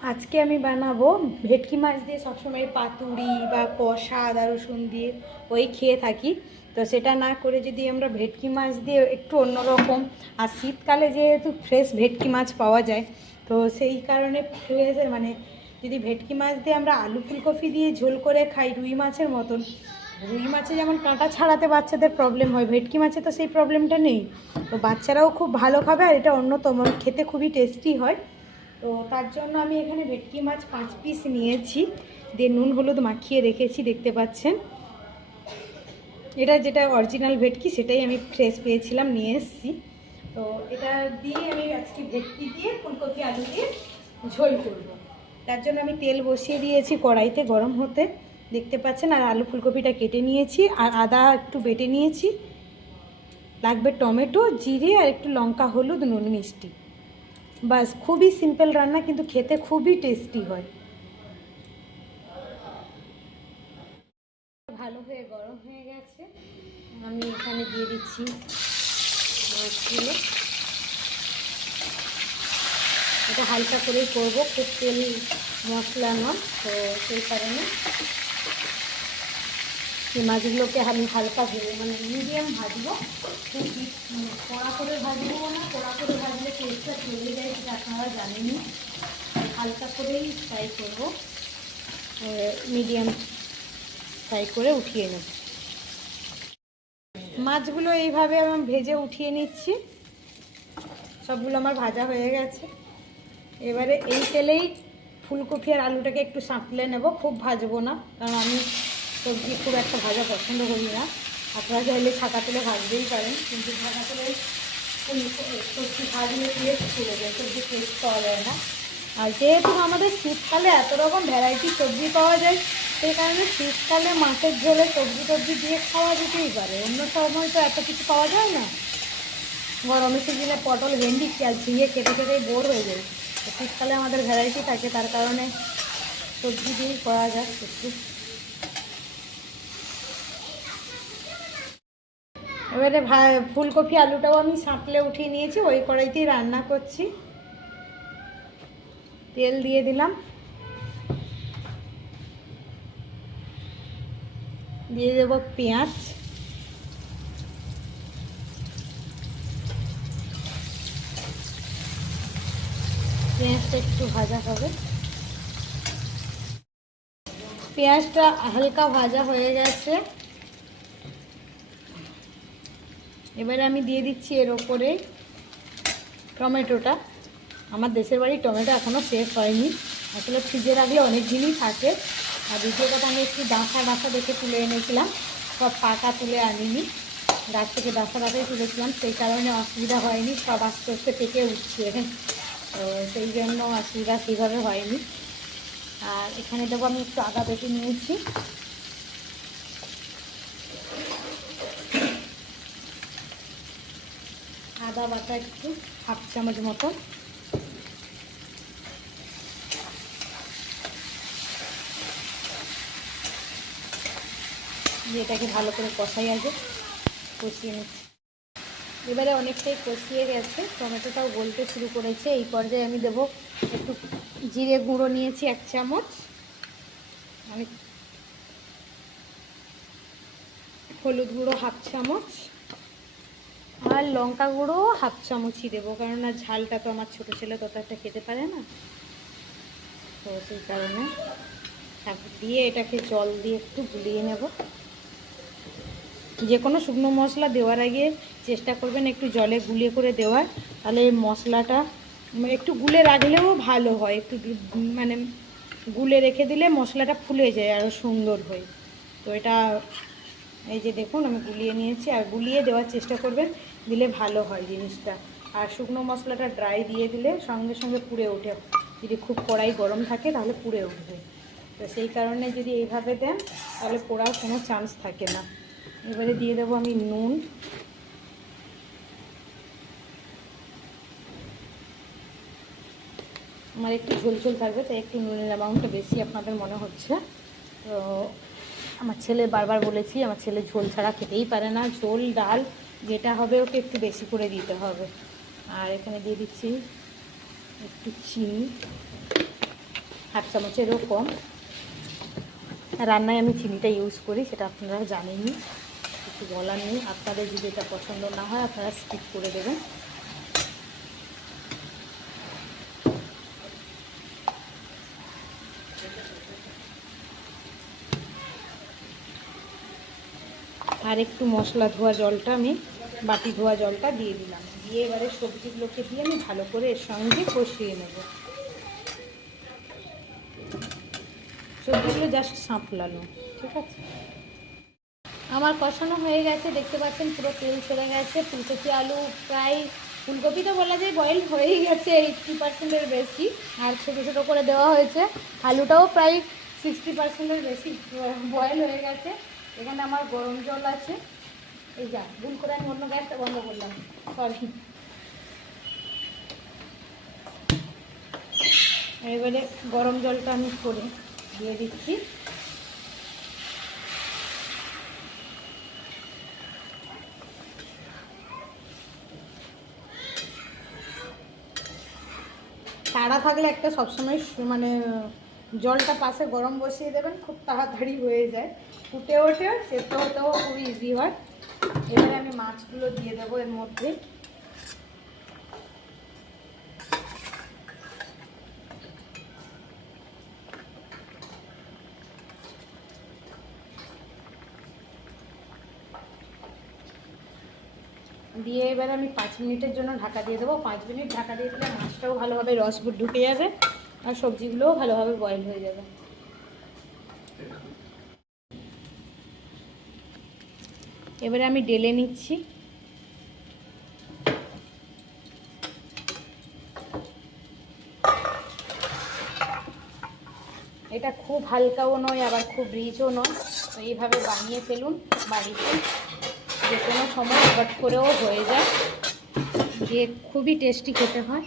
আজকে আমি বানাবো ভেটকি মাছ দিয়ে। সবসময় পাতুরি বা কষা আদা রসুন দিয়ে ওই খেয়ে থাকি। তো সেটা না করে যদি আমরা ভেটকি মাছ দিয়ে একটু অন্যরকম, আর শীতকালে যেহেতু ফ্রেশ ভেটকি মাছ পাওয়া যায়, তো সেই কারণে ফ্রেশ মানে যদি ভেটকি মাছ দিয়ে আমরা আলু ফুলকপি দিয়ে ঝোল করে খাই রুই মাছের মতন, রুই মাছে যেমন কাঁটা ছাড়াতে বাচ্চাদের প্রবলেম হয়, ভেটকি মাছে তো সেই প্রবলেমটা নেই। তো বাচ্চারাও খুব ভালো খাবে, আর এটা অন্যতম, খেতে খুবই টেস্টি হয়। তো তার জন্য আমি এখানে ভেটকি মাছ 5 পিস নিয়েছি, দিয়ে নুন হলুদ মাখিয়ে রেখেছি, দেখতে পাচ্ছেন। এটা যেটা অরিজিনাল ভেটকি সেটাই আমি ফ্রেশ পেয়েছিলাম, নিয়ে এসেছি। তো এটা দিয়ে আমি আজকে ভেটকি দিয়ে ফুলকপি আলু দিয়ে ঝোল করব। তার জন্য আমি তেল বসিয়ে দিয়েছি কড়াইতে গরম হতে, দেখতে পাচ্ছেন। আর আলু ফুলকপিটা কেটে নিয়েছি, আর আদা একটু বেটে নিয়েছি, লাগবে টমেটো, জিরে আর একটু লঙ্কা, হলুদ, নুন, মিষ্টি। বাস, খুবই সিম্পল রান্না, কিন্তু খেতে খুবই টেস্টি হয়। ভালো হয়ে গরম হয়ে গেছে, আমি এখানে দিয়ে দিচ্ছি মাছগুলো। এটা হালকা করেই করবো, খুব তেল মশলা নয়, তো সেই কারণে এই মাছগুলোকে আমি হালকা ভেজে মানে মিডিয়াম ভাজবো, খুব কড়া করে ভাজবো না, কড়া করে ভাজলে টেস্টটা চলে যায়, সেটা আপনারা জানেনই। হালকা করেই ফ্রাই করবো, মিডিয়াম ফ্রাই করে উঠিয়ে নেব। মাছগুলো এইভাবে আমি ভেজে উঠিয়ে নিচ্ছি, সবগুলো আমার ভাজা হয়ে গেছে। এবারে এই তেলেই ফুলকপি আর আলুটাকে একটু সাঁতলে নেব, খুব ভাজবো না, কারণ আমি সবজি খুব একটা ভাজা পছন্দ করি না। আপনারা চাইলে ছাকা তেলে ভাজতেই পারেন, কিন্তু ছাকা তেলে সবজি ভাজলে টেস্ট চলে যায়, সবজি টেস্ট পাওয়া যায় না। আর যেহেতু আমাদের শীতকালে এত রকম ভ্যারাইটি সবজি পাওয়া যায়, সেই কারণে শীতকালে মাছের ঝোলে সবজি টবজি দিয়ে খাওয়া যেতেই পারে, অন্য সময় তো এত কিছু পাওয়া যায় না। গরমের সিজনে পটল, ভেন্ডি, ঝিঙে কেটে কেটেই বোর হয়ে যায়। তো শীতকালে আমাদের ভ্যারাইটি থাকে, তার কারণে সবজি দিয়েই করা যায় একটু। এবারে ফুলকপি আলুটাও আমি সাঁতলে উঠিয়ে নিয়েছি, ওই কড়াইতেই রান্না করছি। তেল দিয়ে দিলাম, দিয়ে দেবো পেঁয়াজ, পেঁয়াজটা একটু ভাজা হবে। পেঁয়াজটা হালকা ভাজা হয়ে গেছে, এবারে আমি দিয়ে দিচ্ছি এর ওপরে টমেটোটা। আমার দেশের বাড়ির টমেটো এখনও শেষ হয়নি, আসলে ফ্রিজে রাখলে অনেক দিনই থাকে। আর দ্বিতীয় কথা, আমি একটু ডাঁসা ডাঁসা দেখে তুলে এনেছিলাম, সব পাকা তুলে আনিনি, গাছ থেকে ডাঁসা ডাঁসাই তুলেছিলাম, সেই কারণে অসুবিধা হয়নি, সব আস্তে আস্তে পেকে উঠছে, তো সেই জন্য অসুবিধা সেইভাবে হয়নি। আর এখানে দেবো আমি একটু আদা বেটে নিয়েছি, আদা বাটা একটু 1/2 চামচ মতো, দিয়ে এটাকে ভালো করে কষাই আগে, কষিয়ে নিচ্ছি। এবারে অনেকটাই কষিয়ে গেছে, টমেটোটাও গলতে শুরু করেছে। এই পর্যায়ে আমি দেবো একটু জিরে গুঁড়ো নিয়েছি 1 চামচ, আমি হলুদ গুঁড়ো 1/2 চামচ, আর লঙ্কা গুঁড়ো 1/2 চামচই দেবো, কেননা ঝালটা তো আমার ছোটো ছেলে তত একটা খেতে পারে না, তো সেই কারণে। তারপর দিয়ে এটাকে জল দিয়ে একটু গুলিয়ে নেব। যে কোনো শুকনো মশলা দেওয়ার আগে চেষ্টা করবেন একটু জলে গুলিয়ে করে দেওয়ার, তাহলে মশলাটা একটু গুলে রাখলেও ভালো হয়, একটু মানে গুলে রেখে দিলে মশলাটা ফুলে যায়, আরও সুন্দর হয়। তো এটা এই যে দেখুন আমি গুলিয়ে নিয়েছি, আর গুলিয়ে দেওয়ার চেষ্টা করবেন, দিলে ভালো হয় জিনিসটা। আর শুকনো মশলাটা ড্রাই দিয়ে দিলে সঙ্গে সঙ্গে পুড়ে ওঠে, যদি খুব কড়াই গরম থাকে তাহলে পুড়ে উঠবে। তো সেই কারণে যদি এইভাবে দেন তাহলে পোড়ার কোনো চান্স থাকে না। এবারে দিয়ে দেবো আমি নুন, আমার একটু ঝোল ঝোল থাকবে, তাই একটু নুনের অ্যামাউন্টটা বেশি আপনাদের মনে হচ্ছে। তো আমার ছেলে বারবার বলেছি, আমার ছেলে ঝোল ছাড়া খেতেই পারে না, ঝোল ডাল যেটা হবে ওকে একটু বেশি করে দিতে হবে। আর এখানে দিয়ে দিচ্ছি একটু চিনি, হাফ চামচেরও কম। রান্নায় আমি চিনিটা ইউজ করি, সেটা আপনারা জানেনই, কিছু বলার নেই। আপনাদের যদি এটা পছন্দ না হয় আপনারা স্কিপ করে দেবেন। আর একটু মশলা ধোয়া জলটা আমি, বাটি ধোয়া জলটা দিয়ে দিলাম। দিয়ে এবারে সবজিগুলোকে দিয়ে আমি ভালো করে এর সঙ্গে কষিয়ে নেব। সবজিগুলো জাস্ট সাঁতলানো, ঠিক আছে। আমার কষানো হয়ে গেছে, দেখতে পাচ্ছেন পুরো তেল ছেড়ে গেছে। ফুলকপি আলু প্রায়, ফুলকপি তো বলা যায় বয়েল হয়েই গেছে 80%-এর বেশি, আর ছোটো ছোটো করে দেওয়া হয়েছে। আলুটাও প্রায় 60%-এর বেশি বয়েল হয়ে গেছে। এখানে আমার গরম জল আছে, এই যা ভুল করে আমি অন্য গ্যাসটা বন্ধ করলাম, সরি। এবারে গরম জলটা আমি করে দিয়ে দিচ্ছি। তাড়া থাকলে একটা সবসময় মানে জলটা পাশে গরম বসিয়ে দেবেন, খুব তাড়াতাড়ি হয়ে যায়, ফুটে ওঠে, সেদ্ধ হতেও খুবই ইজি হয়। এবারে আমি মাছগুলো দিয়ে দেবো এর মধ্যে। দিয়ে এবারে আমি 5 মিনিটের জন্য ঢাকা দিয়ে দেবো। 5 মিনিট ঢাকা দিয়ে দিলে মাছটাও ভালোভাবে রস ঢুকে যাবে আর সবজিগুলোও ভালোভাবে বয়েল হয়ে যাবে। এবারে আমি ঢেলে নিচ্ছি। এটা খুব হালকাও নয় আবার খুব রিচও নয়, তো এইভাবে বানিয়ে ফেলুন বাড়িতে, যে কোনো সময় হট করেও হয়ে যায়, যে খুবই টেস্টি খেতে হয়।